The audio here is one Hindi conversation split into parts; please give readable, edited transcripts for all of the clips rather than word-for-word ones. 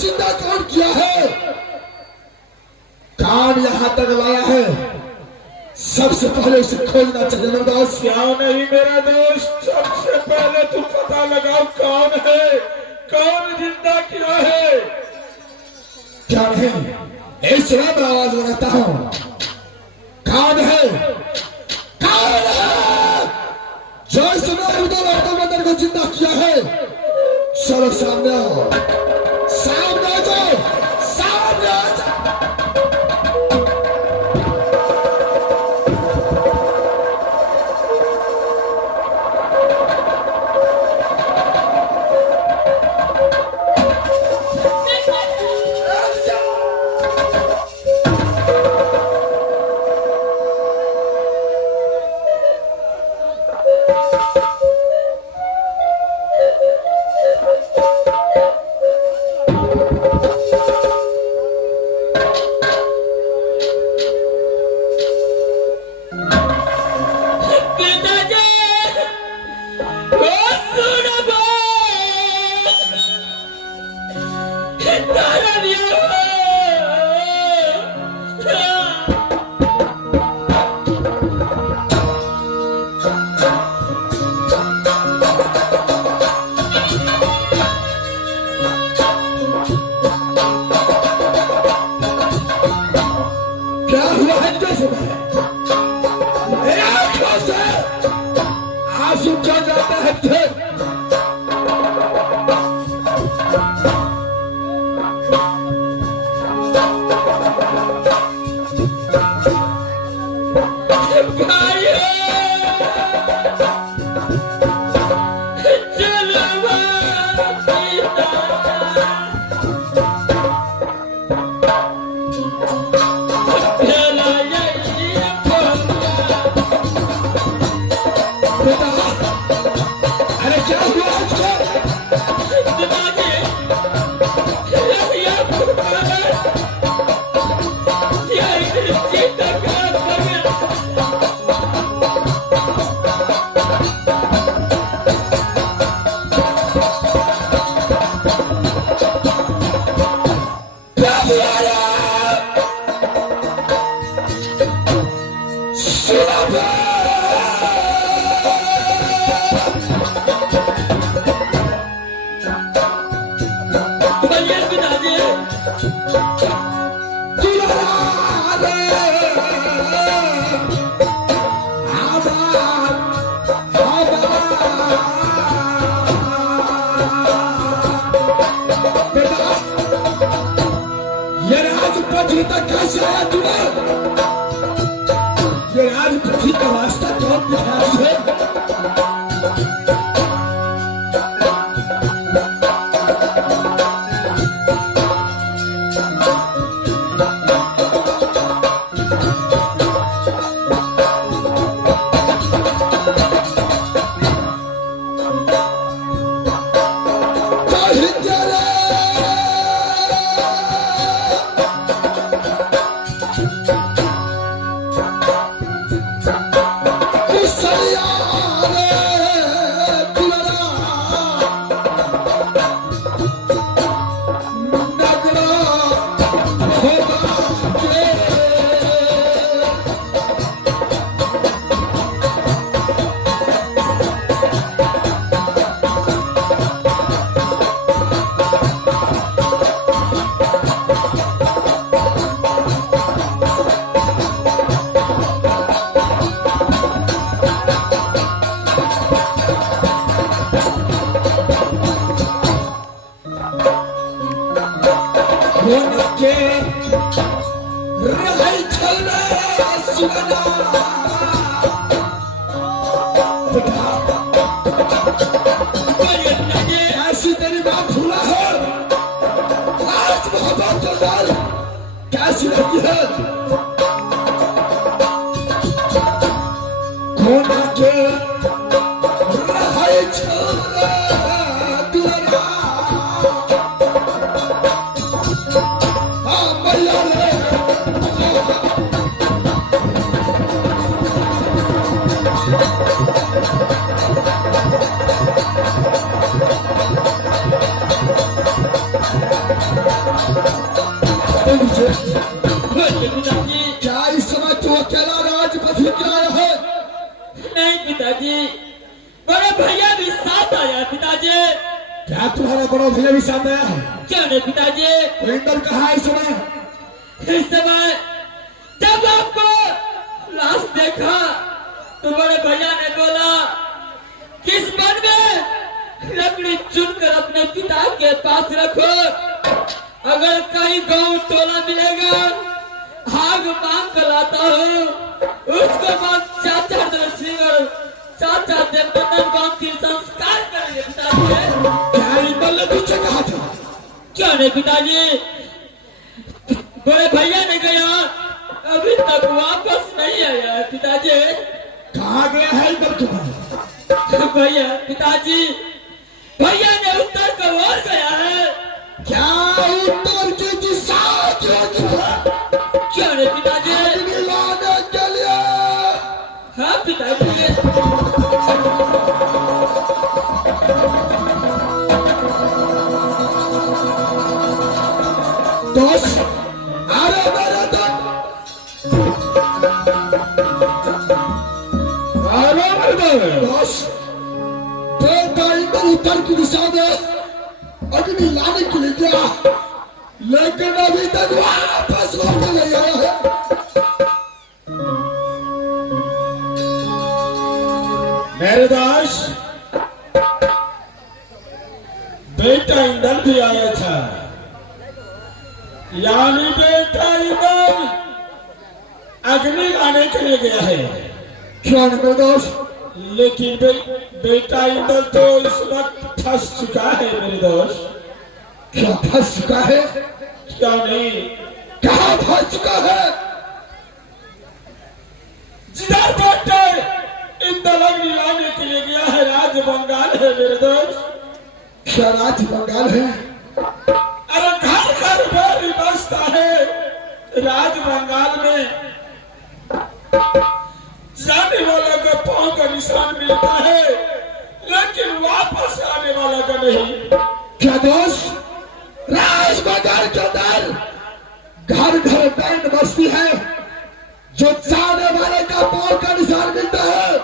जिंदा कौन किया है, कौन यहां तक लाया है, सबसे पहले उसे खोजना चाहिए मेरे दोस्त। क्यों नहीं मेरा दोस्त, सबसे पहले तुम पता लगाओ कौन है, कौन जिंदा किया है। क्या नहीं, इस समय मैं आवाज लगाता हूं, कौन है, कौन है जो इस समय उधर ऑटोमेटर को जिंदा किया है। चलो सामने आओ, सामने आ जाओ, सामने आ जाओ। ऐसी तेरी बात भूला है, आज मोहब्बत को डाल कैसी रहती है। कोना के रहाई छोरा दुआरा, मैया रे पिताजी, बड़े भैया भी साथ आया पिताजी। क्या तुम्हारा बड़ा भैया भी साथ आया है? क्या नहीं पिताजी? तो इंदल कहाँ है इस समय? इस समय जब आपको लास्ट देखा तो बड़े भैया ने बोला किस मन में लकड़ी चुनकर अपने पिता के पास रखो, अगर कहीं गांव टोला मिलेगा आग मांग कर लाता हूँ, उसके बाद चाचा सिंह और चाचा देवनंदन को अंतिम संस्कार करेंगे पिताजी। क्या इंदल ने तुझसे कहा था? क्या नहीं पिताजी? बड़े भैया ने गया अभी तक वापस नहीं आया है पिताजी। कहाँ गया है इंदल तुम्हारा? भैया पिताजी, भैया ने उत्तर की ओर गया है। क्या उत्तर की दिशा क्या नहीं पिताजी? आदमी लाने के लिए? हाँ पिताजी। दोस्त, अरे मेरे दोस्त, बेटा इंदल उत्तर की दिशा में अग्नि लाने के लिए गया, लेकिन अभी तक वापस लौट नहीं आया है। मेरे दास, बेटा इंदल भी आया था, यानी बेटा इंदल अग्नि लाने के लिए गया है। क्या मेरे दोस्त? लेकिन बेटा इंदल तो इस वक्त फंस चुका है मेरे दोस्त। क्या फंस चुका है? क्या नहीं? कहाँ फंस चुका है? जिधर बेटा इंदल अग्नि लाने के लिए गया है राज बंगाल है मेरे दोस्त। क्या राज बंगाल है? अरे घर घर बेरी बसता है राज बंगाल में, जाने वाला का पांव का निशान मिलता है लेकिन वापस आने वाला का नहीं। क्या दोस्त? राज बंगाल के अंदर घर घर बैंड बजती है, जो जाने वाले का पांव का निशान मिलता है,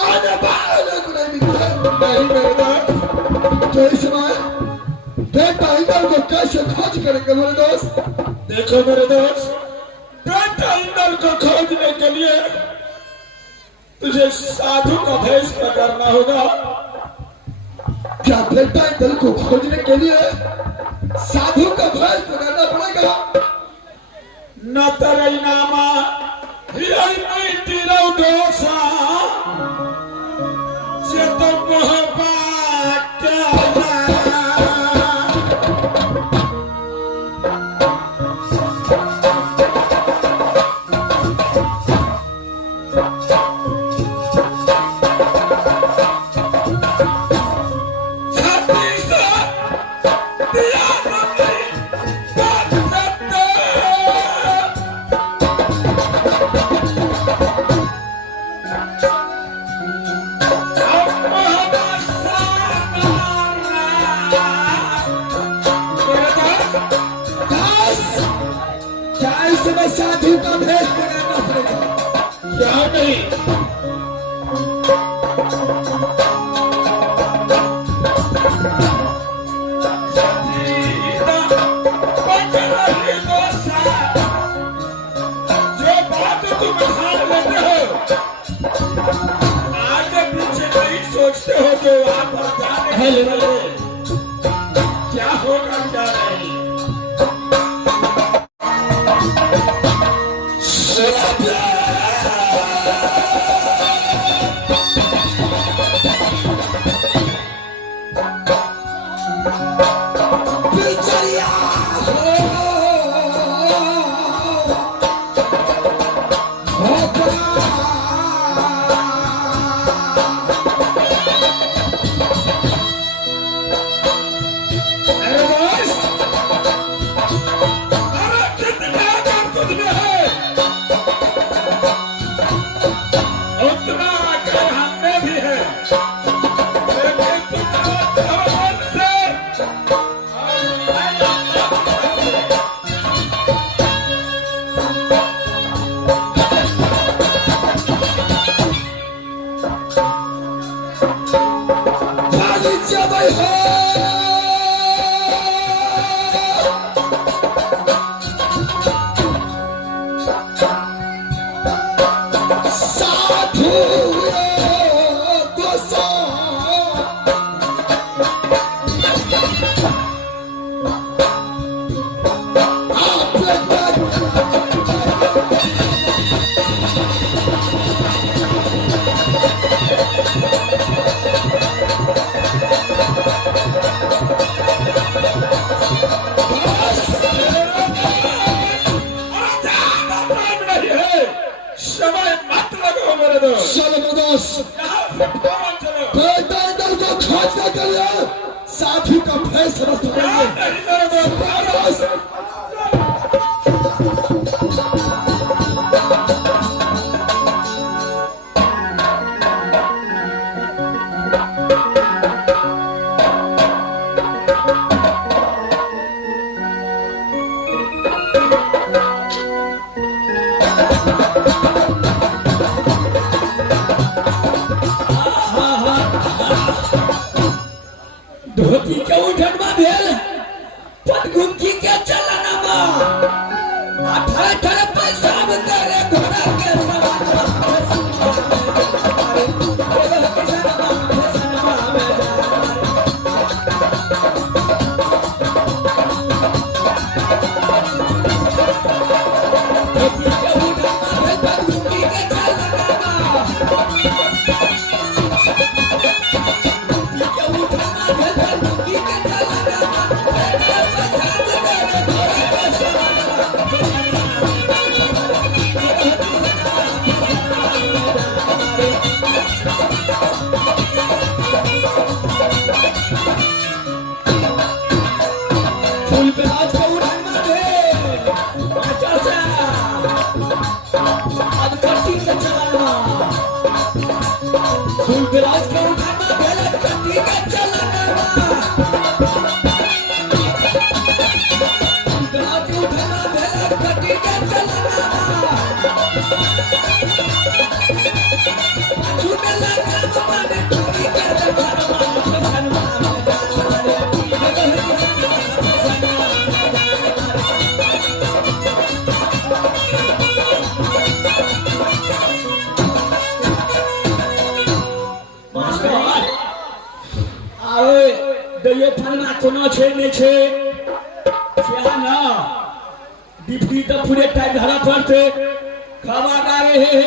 आने वाले को नहीं मिलता है। नहीं मेरे दोस्त। तो इस समय बेटा इंदल को कैसे खोज करेंगे मेरे दोस्त? देखो मेरे दोस्त, बेटा इंदल को खोजने के लिए तुझे साधु का भेष करना होगा। क्या बेटा इंदल को खोजने के लिए साधु का भेष करना पड़ेगा? न तरई नामा हिरई मिट्टी रौ दोसा से तो मोहब्बत क्या साधु का भेष बनाना पड़ेगा। क्या नहीं? जो बात तुम ठान लेते हो आगे पीछे नहीं सोचते हो, जो आप जाने वाले क्या होगा क्या नहीं। भागी जबै हो साधु गोसा समय मत लगाओ मेरे दोस्त। चलो दोस्त यहाँ से फौरन चलो। बेटा इंदल को खोजना के लिए साधु का फैसला सुनेंगे। नहीं मेरे दोस्त। धोती के उठन में भेल पटगुमकी के चलना में 18 पैसा में करे घोड़ा के फूल पे आज को उड़ाना भेल अच्छा से आज कट्टी के चलाना फूल पे आज को उड़ाना भेल कट्टी के चलाना फूल पे आज उठाना भेल कट्टी के चलाना झूठे लगा तुम्हारे कट्टी के चलाना ये फलना कोनो छे ने छे क्या ना डिप्टी तो पूरे टाइम धरा पड़ते खावा गारे हे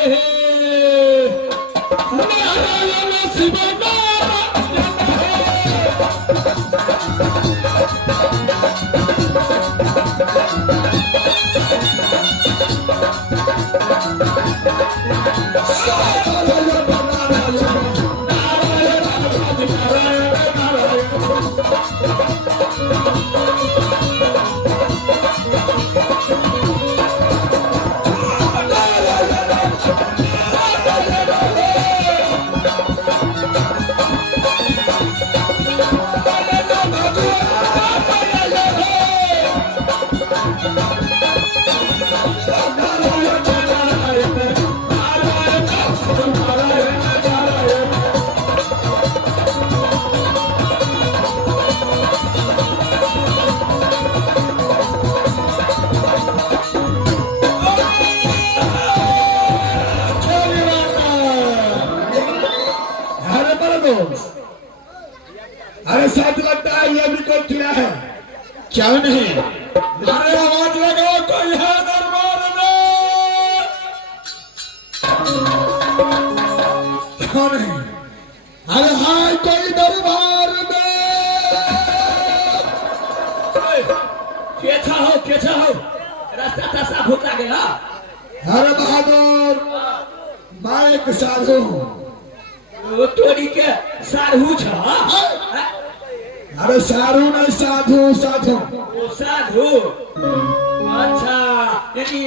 हमारा शिवना अरे साथ लगता है ये भी कोई किला है क्या नहीं? अरे आवाज लगाओ कोई है दरबार में? क्यों नहीं? अरे हाय कोई दरबार में कैसा हो रास्ता तासा भूत लागे हा अरे बहादुर मैं एक साधु वो तोरी के साधु छ अरे साधु नहीं साधु साधु ओ साधु अच्छा यानी